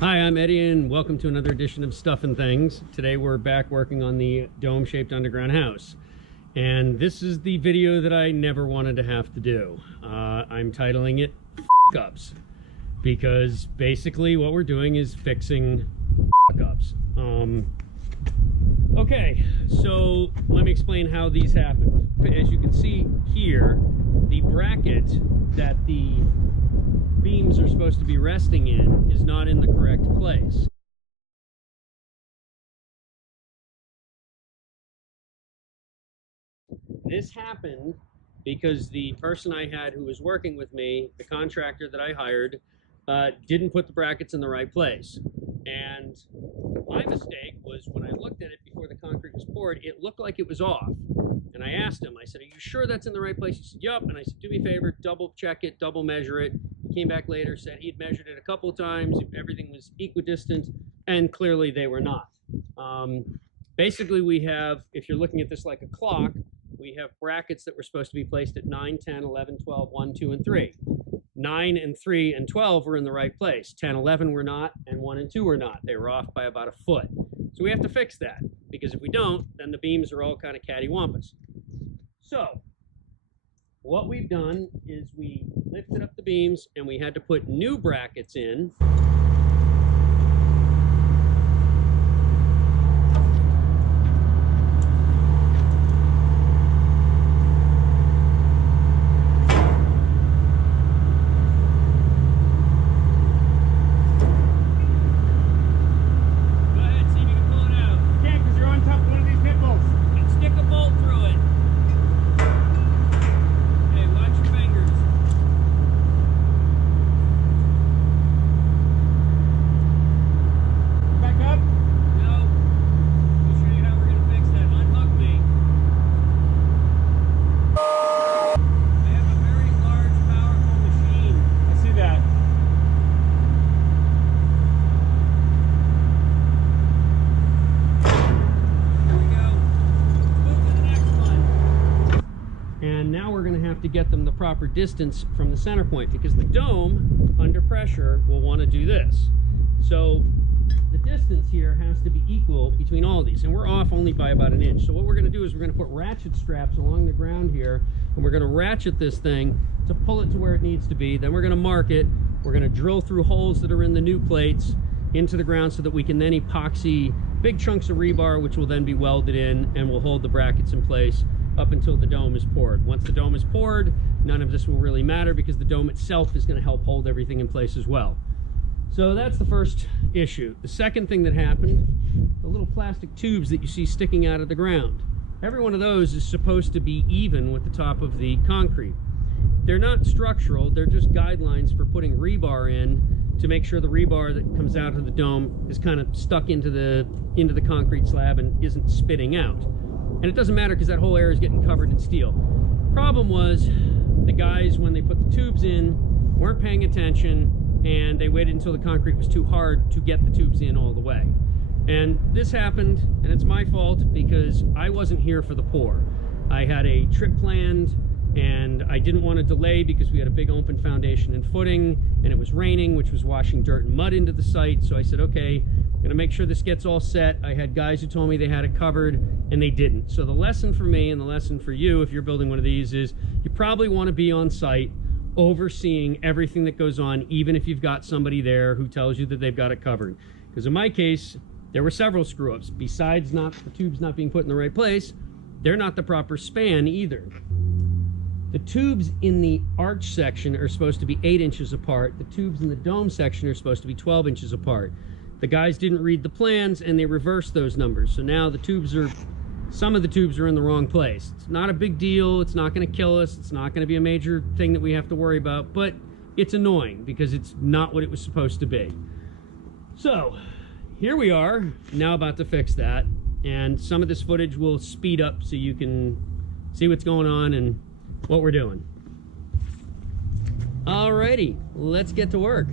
Hi, I'm Eddie and welcome to another edition of Stuff and Things. Today we're back working on the dome-shaped underground house. And this is the video that I never wanted to have to do. I'm titling it F**k-ups. Because basically what we're doing is fixing F**k-ups. Okay, so let me explain how these happen. As you can see here, the bracket that the beams are supposed to be resting in is not in the correct place. This happened because the person I had who was working with me, the contractor that I hired, didn't put the brackets in the right place. And my mistake was when I looked at it before the concrete was poured, it looked like it was off. And I asked him, I said, "Are you sure that's in the right place?" He said, "Yup." And I said, "Do me a favor, double check it, double measure it." He came back later, said he'd measured it a couple of times, everything was equidistant, and clearly they were not. Basically we have, if you're looking at this like a clock, we have brackets that were supposed to be placed at 9, 10, 11, 12, 1, 2, and 3. 9 and 3 and 12 were in the right place. 10, 11 were not, and 1 and 2 were not. They were off by about a foot. So we have to fix that, because if we don't, then the beams are all kind of cattywampus. So what we've done is we lifted up the beams and we had to put new brackets in. And now we're going to have to get them the proper distance from the center point, because the dome, under pressure, will want to do this. So the distance here has to be equal between all of these, and we're off only by about an inch. So what we're going to do is we're going to put ratchet straps along the ground here, and we're going to ratchet this thing to pull it to where it needs to be. Then we're going to mark it. We're going to drill through holes that are in the new plates into the ground so that we can then epoxy big chunks of rebar, which will then be welded in and will hold the brackets in place up until the dome is poured. Once the dome is poured, none of this will really matter, because the dome itself is going to help hold everything in place as well. So that's the first issue. The second thing that happened, the little plastic tubes that you see sticking out of the ground. Every one of those is supposed to be even with the top of the concrete. They're not structural, they're just guidelines for putting rebar in to make sure the rebar that comes out of the dome is kind of stuck into the concrete slab and isn't spitting out. And it doesn't matter because that whole area is getting covered in steel. Problem was, the guys, when they put the tubes in, weren't paying attention, and they waited until the concrete was too hard to get the tubes in all the way. And this happened, and it's my fault because I wasn't here for the pour. I had a trip planned, and I didn't want to delay because we had a big open foundation and footing, and it was raining, which was washing dirt and mud into the site. So I said, okay, I'm gonna make sure this gets all set. I had guys who told me they had it covered, and they didn't. So the lesson for me and the lesson for you, if you're building one of these, is you probably want to be on site overseeing everything that goes on, even if you've got somebody there who tells you that they've got it covered. Because in my case, there were several screw-ups. Besides the tubes not being put in the right place, they're not the proper span either. The tubes in the arch section are supposed to be 8 inches apart. The tubes in the dome section are supposed to be 12 inches apart. The guys didn't read the plans and they reversed those numbers. So now some of the tubes are in the wrong place. It's not a big deal. It's not going to kill us. It's not going to be a major thing that we have to worry about, but it's annoying because it's not what it was supposed to be. So here we are now about to fix that. And some of this footage will speed up so you can see what's going on and what we're doing. Alrighty, let's get to work.